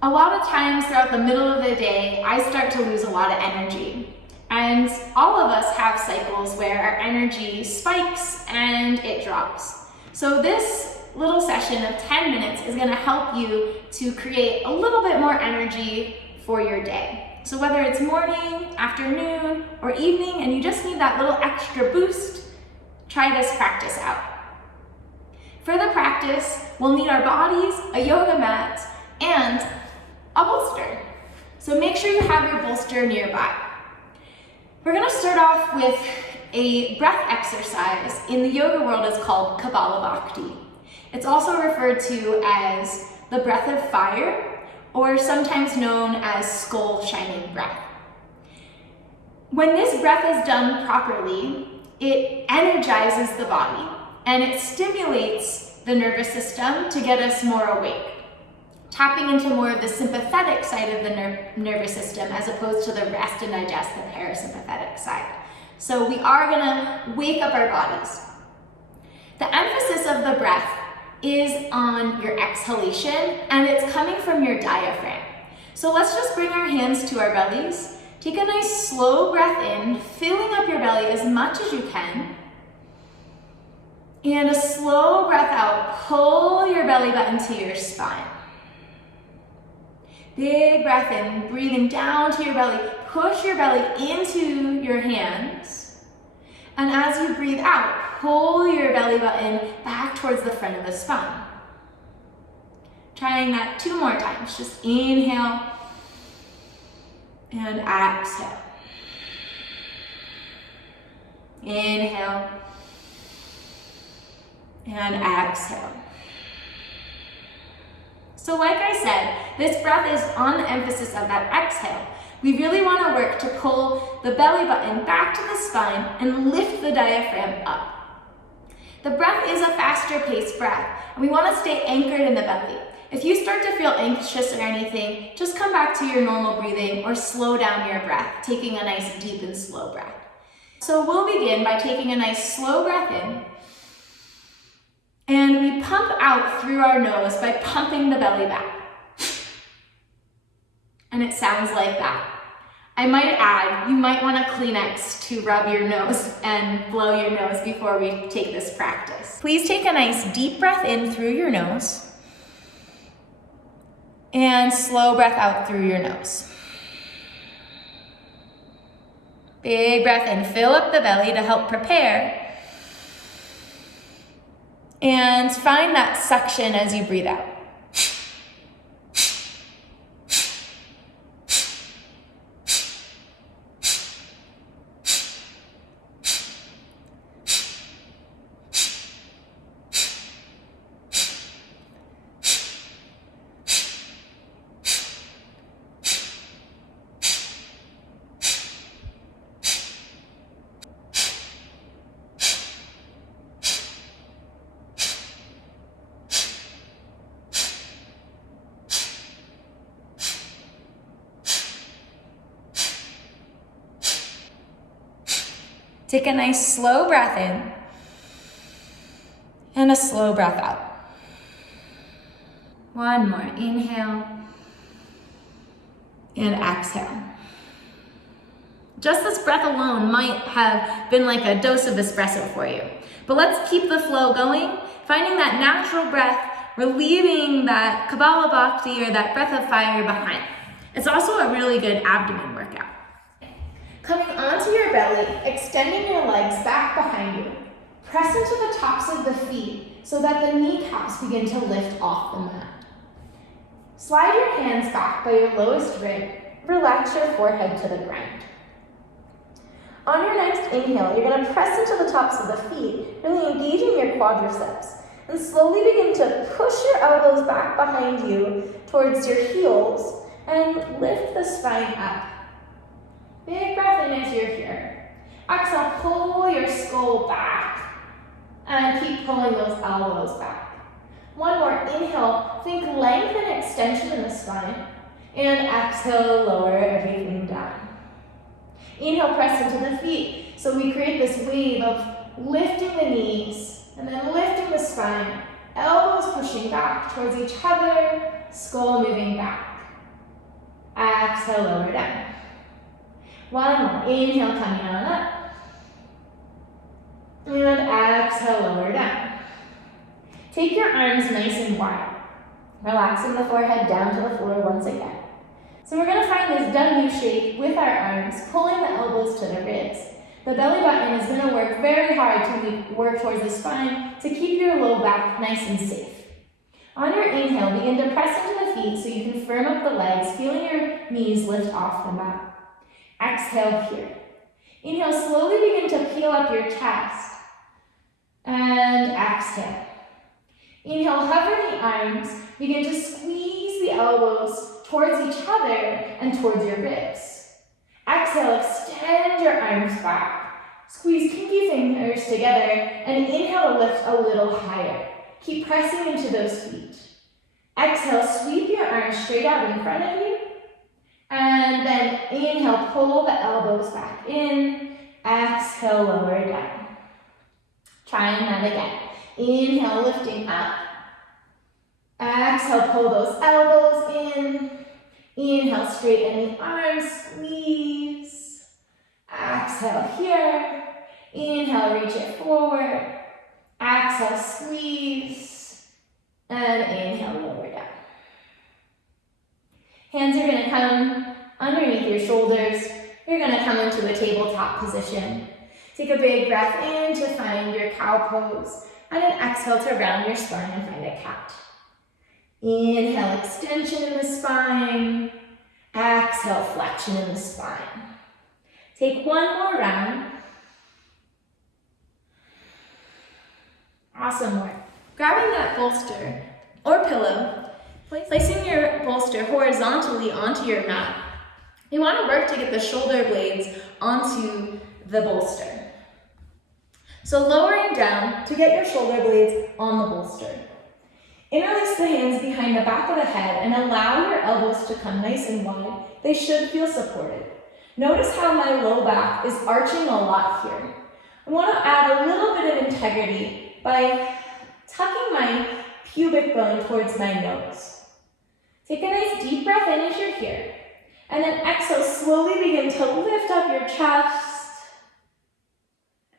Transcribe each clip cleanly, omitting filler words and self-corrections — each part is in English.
A lot of times throughout the middle of the day, I start to lose a lot of energy. And all of us have cycles where our energy spikes and it drops. So this little session of 10 minutes is going to help you to create a little bit more energy for your day. So whether it's morning, afternoon, or evening, and you just need that little extra boost, try this practice out. For the practice, we'll need our bodies, a yoga mat, and a bolster. So make sure you have your bolster nearby. We're going to start off with a breath exercise. In the yoga world, it's called Kapalabhati. It's also referred to as the breath of fire, or sometimes known as skull shining breath. When this breath is done properly, it energizes the body and it stimulates the nervous system to get us more awake, tapping into more of the sympathetic side of the nervous system as opposed to the rest and digest, the parasympathetic side. So we are gonna wake up our bodies. The emphasis of the breath is on your exhalation, and it's coming from your diaphragm. So let's just bring our hands to our bellies. Take a nice slow breath in, filling up your belly as much as you can. And a slow breath out, pull your belly button to your spine. Big breath in, breathing down to your belly, push your belly into your hands. And as you breathe out, pull your belly button back towards the front of the spine. Trying that 2 more times. Just inhale and exhale. Inhale and exhale. So like I said, this breath is on the emphasis of that exhale. We really want to work to pull the belly button back to the spine and lift the diaphragm up. The breath is a faster paced breath, and we want to stay anchored in the belly. If you start to feel anxious or anything, just come back to your normal breathing or slow down your breath, taking a nice deep and slow breath. So we'll begin by taking a nice slow breath in, and we pump out through our nose by pumping the belly back. And it sounds like that. I might add, you might want a Kleenex to rub your nose and blow your nose before we take this practice. Please take a nice deep breath in through your nose and slow breath out through your nose. Big breath in, fill up the belly to help prepare. And find that suction as you breathe out. Take a nice slow breath in and a slow breath out. One more, inhale and exhale. Just this breath alone might have been like a dose of espresso for you. But let's keep the flow going, finding that natural breath, relieving that Kapalabhati or that breath of fire behind. It's also a really good abdomen workout. Coming onto your belly, extending your legs back behind you. Press into the tops of the feet so that the kneecaps begin to lift off the mat. Slide your hands back by your lowest rib. Relax your forehead to the ground. On your next inhale, you're going to press into the tops of the feet, really engaging your quadriceps. And slowly begin to push your elbows back behind you towards your heels and lift the spine up. Big breath in as you're here. Exhale, pull your skull back and keep pulling those elbows back. One more, inhale, think length and extension in the spine. And exhale, lower everything down. Inhale, press into the feet. So we create this wave of lifting the knees and then lifting the spine. Elbows pushing back towards each other, skull moving back. exhale, lower down. One more, inhale, coming on up. And exhale, lower down. Take your arms nice and wide, relaxing the forehead down to the floor once again. So we're going to find this W shape with our arms, pulling the elbows to the ribs. The belly button is going to work very hard to work towards the spine to keep your low back nice and safe. On your inhale, begin to press into the feet so you can firm up the legs, feeling your knees lift off the mat. Exhale here. Inhale, slowly begin to peel up your chest. And exhale. Inhale, hover the arms, begin to squeeze the elbows towards each other and towards your ribs. Exhale, extend your arms back. Squeeze pinky fingers together and inhale to lift a little higher. Keep pressing into those feet. Exhale, sweep your arms straight out in front of you. And then inhale, pull the elbows back in. Exhale, lower down. Trying that again. Inhale, lifting up. Exhale, pull those elbows in. Inhale, straighten the arms, squeeze. Exhale here. Inhale, reach it forward. Exhale, squeeze. And inhale, lower down. Hands are going to come underneath your shoulders. You're going to come into a tabletop position. Take a big breath in to find your cow pose. And then exhale to round your spine and find a cat. Inhale, extension in the spine. Exhale, flexion in the spine. Take one more round. Awesome work. Grabbing that bolster or pillow, placing your bolster horizontally onto your mat. You want to work to get the shoulder blades onto the bolster. So lowering down to get your shoulder blades on the bolster. Interlace the hands behind the back of the head and allow your elbows to come nice and wide. They should feel supported. Notice how my low back is arching a lot here. I want to add a little bit of integrity by tucking my pubic bone towards my nose. Take a nice deep breath in as you're here. And then exhale, slowly begin to lift up your chest.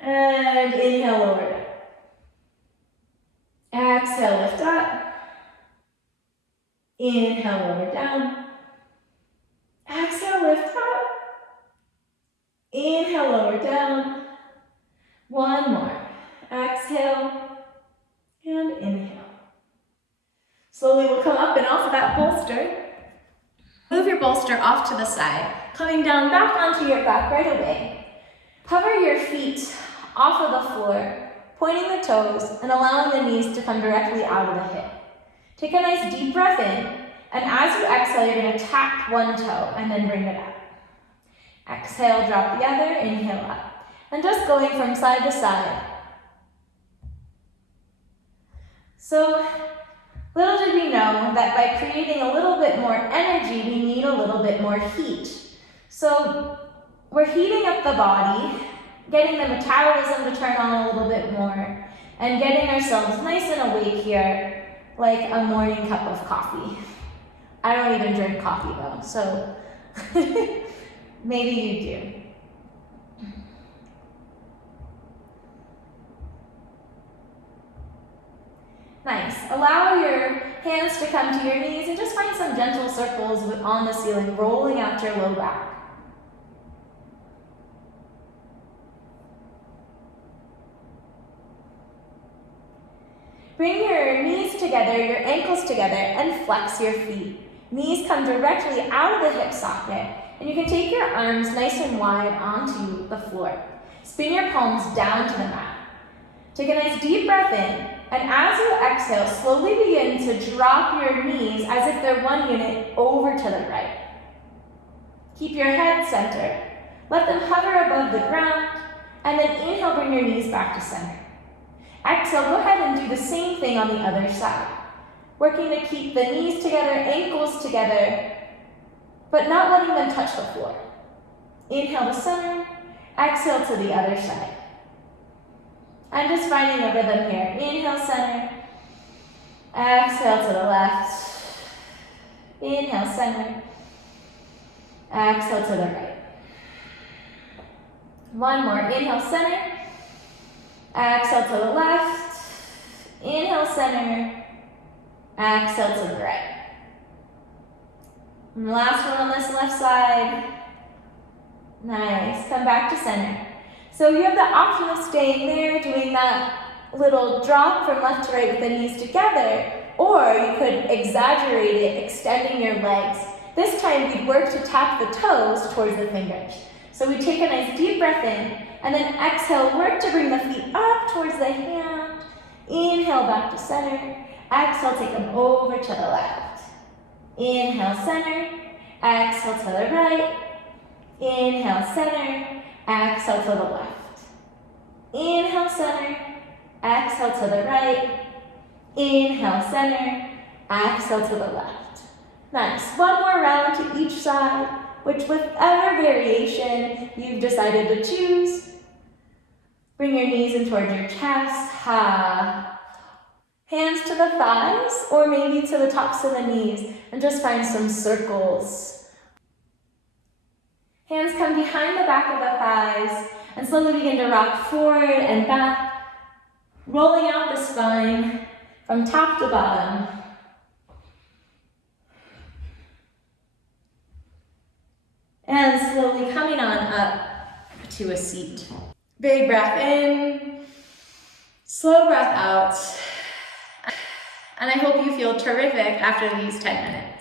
And inhale, lower down. Exhale, lift up. Inhale, lower down. Exhale, lift up. Inhale, lower down. One more. Exhale and inhale. Slowly we'll come up and off of that bolster. Move your bolster off to the side, coming down back onto your back right away. Hover your feet off of the floor, pointing the toes and allowing the knees to come directly out of the hip. Take a nice deep breath in, and as you exhale, you're going to tap one toe and then bring it up. Exhale, drop the other, inhale up. And just going from side to side. So, little did we know that by creating a little bit more energy, we need a little bit more heat. So, we're heating up the body, getting the metabolism to turn on a little bit more, and getting ourselves nice and awake here, like a morning cup of coffee. I don't even drink coffee though, so maybe you do. Nice. Allow your hands to come to your knees and just find some gentle circles on the ceiling, rolling out your low back. Bring your knees together, your ankles together, and flex your feet. Knees come directly out of the hip socket, and you can take your arms nice and wide onto the floor. Spin your palms down to the mat. Take a nice deep breath in, and as you exhale, slowly begin to drop your knees as if they're one unit over to the right. Keep your head centered. Let them hover above the ground, and then inhale, bring your knees back to center. Exhale, go ahead and do the same thing on the other side. Working to keep the knees together, ankles together, but not letting them touch the floor. Inhale to center, exhale to the other side. I'm just finding a rhythm here. Inhale, center, exhale to the left. Inhale, center, exhale to the right. One more, inhale, center, exhale to the left, inhale, center, exhale to the right. And the last one on this left side. Nice, come back to center. So you have the option of staying there, doing that little drop from left to right with the knees together, or you could exaggerate it, extending your legs. This time we'd work to tap the toes towards the fingers. So we take a nice deep breath in, and then exhale, work to bring the feet up towards the hand. Inhale, back to center. Exhale, take them over to the left. Inhale, center. Exhale to the right. Inhale, center. Exhale to the left. Inhale, center. Exhale to the right. Inhale, center. Exhale to the left. Nice. One more round to each side, whichever variation you've decided to choose. Bring your knees in towards your chest. Ha. Hands to the thighs, or maybe to the tops of the knees, and just find some circles. Hands come behind the back of the thighs, and slowly begin to rock forward and back, rolling out the spine from top to bottom. And slowly coming on up to a seat. Big breath in, slow breath out. And I hope you feel terrific after these 10 minutes.